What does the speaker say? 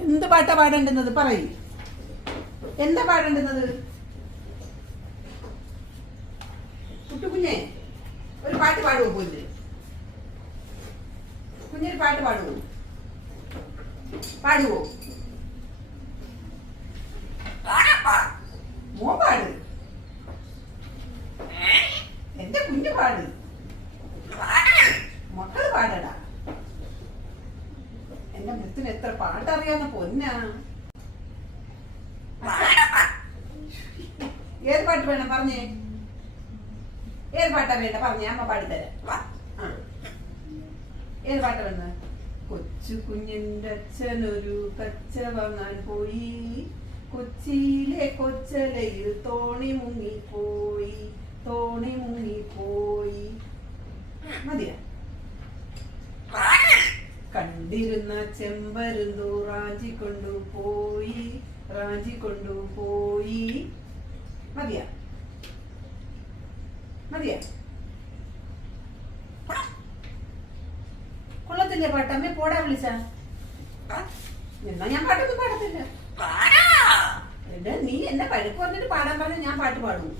എന്ത് പാട്ടാ പാടേണ്ടുന്നത് പറയ്. എന്താ പാടേണ്ടുന്നത്? കുഞ്ഞെ ഒരു പാട്ട് പാടുവോ? കുഞ്ഞൊരു പാട്ട് പാടുവോ? പാടുവോ? മോ പാട്. എന്റെ കുഞ്ഞു പാട്. മക്കള് പാടടാ. എന്റെ മുത്തിന് എത്ര പാട്ടറിയാവുന്ന പൊന്നാ. ഏത് പാട്ട് വേണം പറഞ്ഞേ? ഏത് പാട്ടാ വേണ്ട പറഞ്ഞേ, അമ്മ പാടിത്തരാം. ഏത് പാട്ടാ വേണ്ട? കൊച്ചു കുഞ്ഞിന്റെ അച്ഛനൊരു കച്ച വാങ്ങാൻ പോയി, കൊച്ചിയിലെ കൊച്ചലയിൽ തോണി മുങ്ങിപ്പോയി, തോണി മുങ്ങിപ്പോയി. മതിയാ? കണ്ടിരുന്ന ചെമ്പരുന്തു റാഞ്ചി കൊണ്ടുപോയി, റാഞ്ചി കൊണ്ടുപോയി. മതിയാ? മതിയാ? കൊള്ളത്തില്ലേ പാട്ട്? അമ്മ പോടാ വിളിച്ച. എന്നാ ഞാൻ പാട്ടൊന്നും പാടത്തില്ല. നീ എന്നെ പഴുക്ക് വന്നിട്ട് പാടാൻ പറഞ്ഞ ഞാൻ പാട്ട് പാടും.